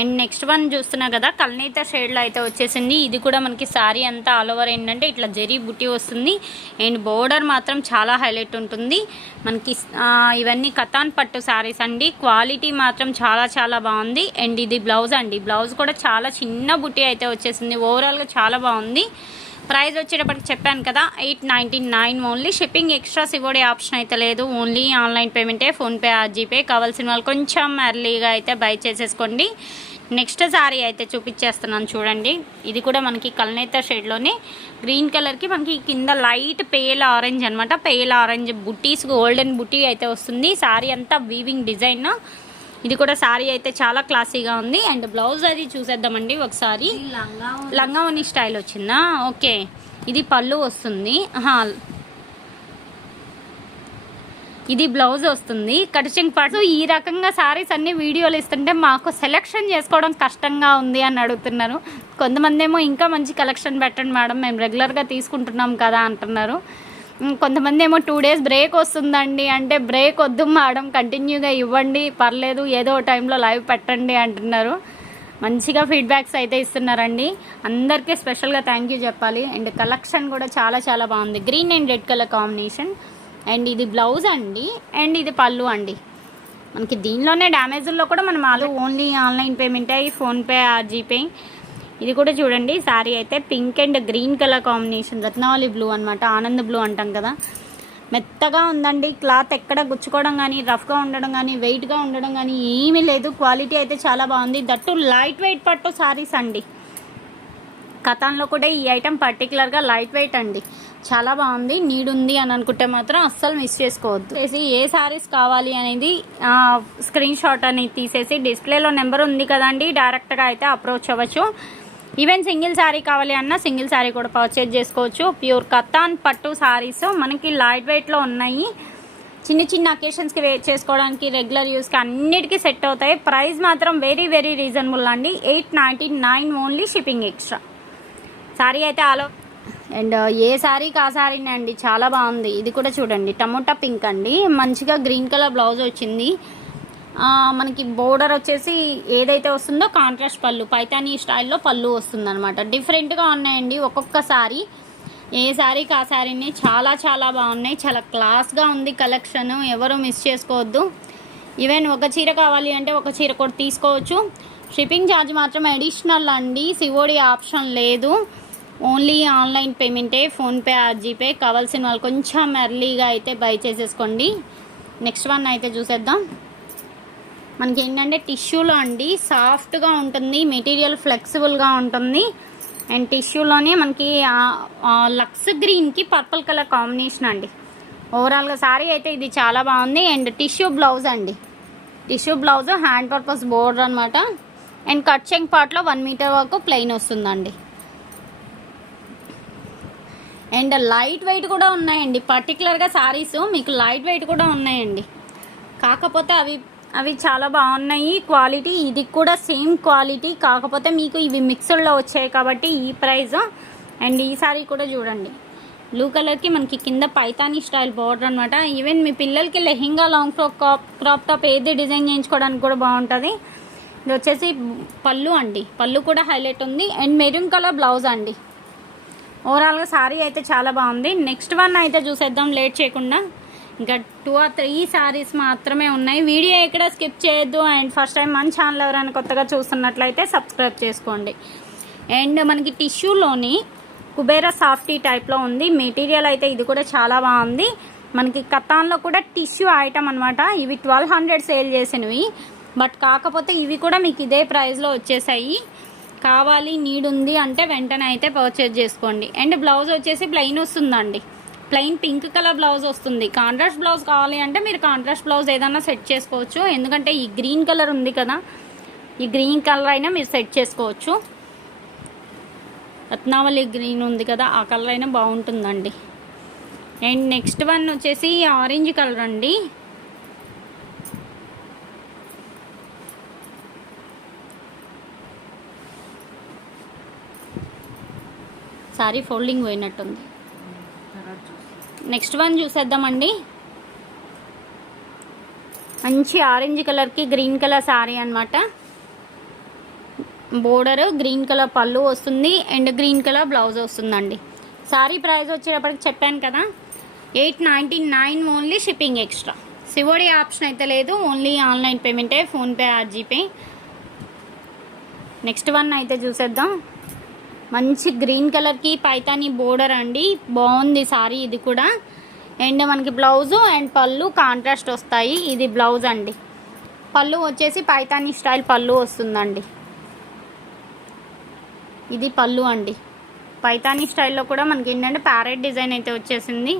And next one చూస్తున్నా కదా కల్నేత షేడ్లో అయితే వచ్చేసింది. ఇది కూడా మనకి శారీ అంతా ఆల్ ఓవర్ ఏంటంటే ఇట్లా జరీ బుట్టి వస్తుంది. అండ్ బోర్డర్ మాత్రం చాలా హైలైట్ ఉంటుంది. మనకి ఇవన్నీ కథాన్ పట్టు శారీస్ అండి. క్వాలిటీ మాత్రం చాలా చాలా బాగుంది. అండ్ ఇది బ్లౌజ్ అండి. బ్లౌజ్ కూడా చాలా చిన్న బుట్టి అయితే వచ్చేసింది. ఓవరాల్గా చాలా బాగుంది. ప్రైస్ వచ్చేటప్పటికి చెప్పాను కదా eight ninety nine only. Shipping extra ఇవ్వడే option అయితే లేదు. ఓన్లీ ఆన్లైన్ పేమెంటే ఫోన్పే జీపే కావాల్సిన వాళ్ళు కొంచెం ఎర్లీగా అయితే బై చేసేసుకోండి. నెక్స్ట్ శారీ అయితే చూపించేస్తున్నాను చూడండి. ఇది కూడా మనకి కల్నేత షేడ్లోనే గ్రీన్ కలర్కి మనకి కింద లైట్ పేల్ ఆరెంజ్ అనమాట పేల్ ఆరెంజ్ బుట్టీస్ గోల్డెన్ బుట్టి అయితే వస్తుంది. శారీ అంతా వీవింగ్ డిజైన్ ఇది కూడా శారీ అయితే చాలా క్లాసీగా ఉంది. అండ్ బ్లౌజ్ అది చూసేద్దామండి ఒకసారి. లంగా లంగావని స్టైల్ వచ్చిందా? ఓకే ఇది పళ్ళు వస్తుంది. ఇది బ్లౌజ్ వస్తుంది కటింగ్ పార్ట్స్ ఈ రకంగా సారీస్ అన్ని వీడియోలు ఇస్తుంటే మాకు సెలెక్షన్ చేసుకోవడం కష్టంగా ఉంది అని అడుగుతున్నారు. కొంతమంది ఏమో ఇంకా మంచి కలెక్షన్ పెట్టండి మేడం మేము రెగ్యులర్గా తీసుకుంటున్నాం కదా అంటున్నారు. కొంతమంది ఏమో టూ డేస్ బ్రేక్ వస్తుందండి అంటే బ్రేక్ వద్దు మేడం కంటిన్యూగా ఇవ్వండి పర్లేదు ఏదో టైంలో లైవ్ పెట్టండి అంటున్నారు. మంచిగా ఫీడ్బ్యాక్స్ అయితే ఇస్తున్నారండి. అందరికీ స్పెషల్గా థ్యాంక్ యూ చెప్పాలి. అండ్ కలెక్షన్ కూడా చాలా చాలా బాగుంది. Green and red colour combination and ఇది బ్లౌజ్ అండి అండ్ ఇది పళ్ళు అండి. మనకి దీనిలోనే డ్యామేజ్లో కూడా మనం ఆలు ఓన్లీ ఆన్లైన్ పేమెంట్ అయ్యి ఫోన్పే జీపే ఇది కూడా చూడండి శారీ అయితే pink and green colour combination Ratnavali blue అనమాట ఆనంద్ బ్లూ అంటాం కదా. మెత్తగా ఉందండి క్లాత్ ఎక్కడ గుచ్చుకోవడం కానీ రఫ్గా ఉండడం కానీ వెయిట్గా ఉండడం కానీ ఏమీ లేదు. క్వాలిటీ అయితే చాలా బాగుంది. దట్టు లైట్ వెయిట్ పట్టు శారీస్ అండి. కథాన్లో కూడా ఈ ఐటెం పర్టికులర్గా లైట్ వెయిట్ అండి. చాలా బాగుంది నీడ్ ఉంది అని అనుకుంటే మాత్రం అస్సలు మిస్ చేసుకోవద్దు. చేసి ఏ శారీస్ కావాలి అనేది స్క్రీన్ షాట్ అనేది తీసేసి డిస్ప్లేలో నెంబర్ ఉంది కదండి డైరెక్ట్గా అయితే అప్రోచ్ అవ్వచ్చు. ఈవెన్ సింగిల్ శారీ కావాలి అన్నా సింగిల్ శారీ కూడా పర్చేజ్ చేసుకోవచ్చు. ప్యూర్ కత్తాన్ పట్టు శారీస్ మనకి లైట్ వెయిట్లో ఉన్నాయి. చిన్న చిన్న అకేషన్స్కి వే చేసుకోవడానికి రెగ్యులర్ యూస్కి అన్నిటికీ సెట్ అవుతాయి. ప్రైస్ మాత్రం వెరీ వెరీ రీజనబుల్ అండి. Eight ninety nine only shipping extra sari అయితే ఆలో అండ్ uh, ఏ శారీకి ఆ శారీనే అండి చాలా బాగుంది. ఇది కూడా చూడండి టమోటా పింక్ అండి. మంచిగా గ్రీన్ కలర్ బ్లౌజ్ వచ్చింది. మనకి బోర్డర్ వచ్చేసి ఏదైతే వస్తుందో కాంట్రాస్ట్ పళ్ళు పైతానీ స్టైల్లో పళ్ళు వస్తుంది అనమాట డిఫరెంట్గా ఉన్నాయండి ఒక్కొక్క శారీ ఏ శారీకి ఆ శారీని చాలా చాలా బాగున్నాయి. చాలా క్లాస్గా ఉంది కలెక్షన్ ఎవరు మిస్ చేసుకోవద్దు. ఈవెన్ ఒక చీర కావాలి అంటే ఒక చీర కూడా తీసుకోవచ్చు. షిప్పింగ్ ఛార్జ్ మాత్రం అడిషనల్ అండి సిఓడి ఆప్షన్ లేదు. ఓన్లీ ఆన్లైన్ పేమెంటే ఫోన్పే ఆర్ జీపే కావాల్సిన వాళ్ళు కొంచెం ఎర్లీగా అయితే బై చేసేసుకోండి. నెక్స్ట్ వన్ అయితే చూసేద్దాం. మనకి ఏంటంటే టిష్యూలో అండి సాఫ్ట్గా ఉంటుంది మెటీరియల్ ఫ్లెక్సిబుల్గా ఉంటుంది. అండ్ టిష్యూలోనే మనకి లక్స్ గ్రీన్కి పర్పుల్ కలర్ కాంబినేషన్ అండి. ఓవరాల్గా సారీ అయితే ఇది చాలా బాగుంది. అండ్ టిష్యూ బ్లౌజ్ అండి. Tissue blouse hand purpose border అనమాట అండ్ కట్ చెంగ్ పార్ట్లో వన్ మీటర్ వరకు ప్లెయిన్ వస్తుందండి. అండ్ లైట్ వెయిట్ కూడా ఉన్నాయండి. పర్టికులర్గా శారీస్ మీకు లైట్ వెయిట్ కూడా ఉన్నాయండి. కాకపోతే అవి అవి చాలా బాగున్నాయి. క్వాలిటీ ఇది కూడా సేమ్ క్వాలిటీ కాకపోతే మీకు ఇవి మిక్స్డ్లో వచ్చాయి కాబట్టి ఈ ప్రైస్ అండ్ ఈ సారీ కూడా చూడండి. బ్లూ కలర్కి మనకి కింద పైతానీ స్టైల్ బార్డర్ అనమాట ఈవెన్ మీ పిల్లలకి lehenga long frock crop crop top ఏది డిజైన్ చేయించుకోవడానికి కూడా బాగుంటుంది. ఇది వచ్చేసి పళ్ళు అండి. పళ్ళు కూడా హైలైట్ ఉంది. అండ్ మెరూన్ కలర్ బ్లౌజ్ అండి. ఓవరాల్గా సారీ అయితే చాలా బాగుంది. నెక్స్ట్ వన్ అయితే చూసేద్దాం లేట్ చేయకుండా. ఇంకా టూ ఆర్ త్రీ సారీస్ మాత్రమే ఉన్నాయి. వీడియో ఎక్కడ స్కిప్ చేయొద్దు. అండ్ ఫస్ట్ టైం మన ఛానల్ ఎవరైనా కొత్తగా చూస్తున్నట్లయితే సబ్స్క్రైబ్ చేసుకోండి. అండ్ మనకి టిష్యూలోని కుబేరా సాఫ్టీ టైప్లో ఉంది. మెటీరియల్ అయితే ఇది కూడా చాలా బాగుంది. మనకి కతాన్లో కూడా టిష్యూ ఐటమ్ అనమాట ఇవి ట్వెల్వ్ హండ్రెడ్ సేల్ చేసినవి. బట్ కాకపోతే ఇవి కూడా మీకు ఇదే ప్రైస్లో వచ్చేసాయి. కావాలి నీడ్ ఉంది అంటే వెంటనే అయితే పర్చేజ్ చేసుకోండి. అండ్ బ్లౌజ్ వచ్చేసి ప్లెయిన్ వస్తుందండి. ప్లెయిన్ పింక్ కలర్ బ్లౌజ్ వస్తుంది. కాంట్రాస్ట్ బ్లౌజ్ కావాలి అంటే మీరు కాంట్రాస్ట్ బ్లౌజ్ ఏదైనా సెట్ చేసుకోవచ్చు. ఎందుకంటే ఈ గ్రీన్ కలర్ ఉంది కదా. ఈ గ్రీన్ కలర్ అయినా మీరు సెట్ చేసుకోవచ్చు. రత్నావళి గ్రీన్ ఉంది కదా ఆ కలర్ అయినా బాగుంటుందండి. అండ్ నెక్స్ట్ వన్ వచ్చేసి ఆరెంజ్ కలర్ అండి. సారీ ఫోల్డింగ్ పోయినట్టుంది. నెక్స్ట్ వన్ చూసేద్దామండి. మంచి ఆరెంజ్ కలర్కి గ్రీన్ కలర్ సారీ అనమాట బోర్డర్ గ్రీన్ కలర్ పళ్ళు వస్తుంది అండ్ గ్రీన్ కలర్ బ్లౌజ్ వస్తుందండి. సారీ ప్రైస్ వచ్చేటప్పటికి చెప్పాను కదా eight ninety nine only shipping extra. COD option అయితే లేదు ఓన్లీ ఆన్లైన్ పేమెంటే ఫోన్పే ఆ జీపే నెక్స్ట్ వన్ అయితే చూసేద్దాం. మంచి గ్రీన్ కలర్కి పైతాని బోర్డర్ అండి. బాగుంది సారీ ఇది కూడా. అండ్ మనకి బ్లౌజు అండ్ పళ్ళు కాంట్రాస్ట్ వస్తాయి. ఇది బ్లౌజ్ అండి. పళ్ళు వచ్చేసి పైతాని స్టైల్ పళ్ళు వస్తుందండి. ఇది పళ్ళు అండి. పైతాని స్టైల్లో కూడా మనకి ఏంటంటే ప్యారెట్ డిజైన్ అయితే వచ్చేసింది.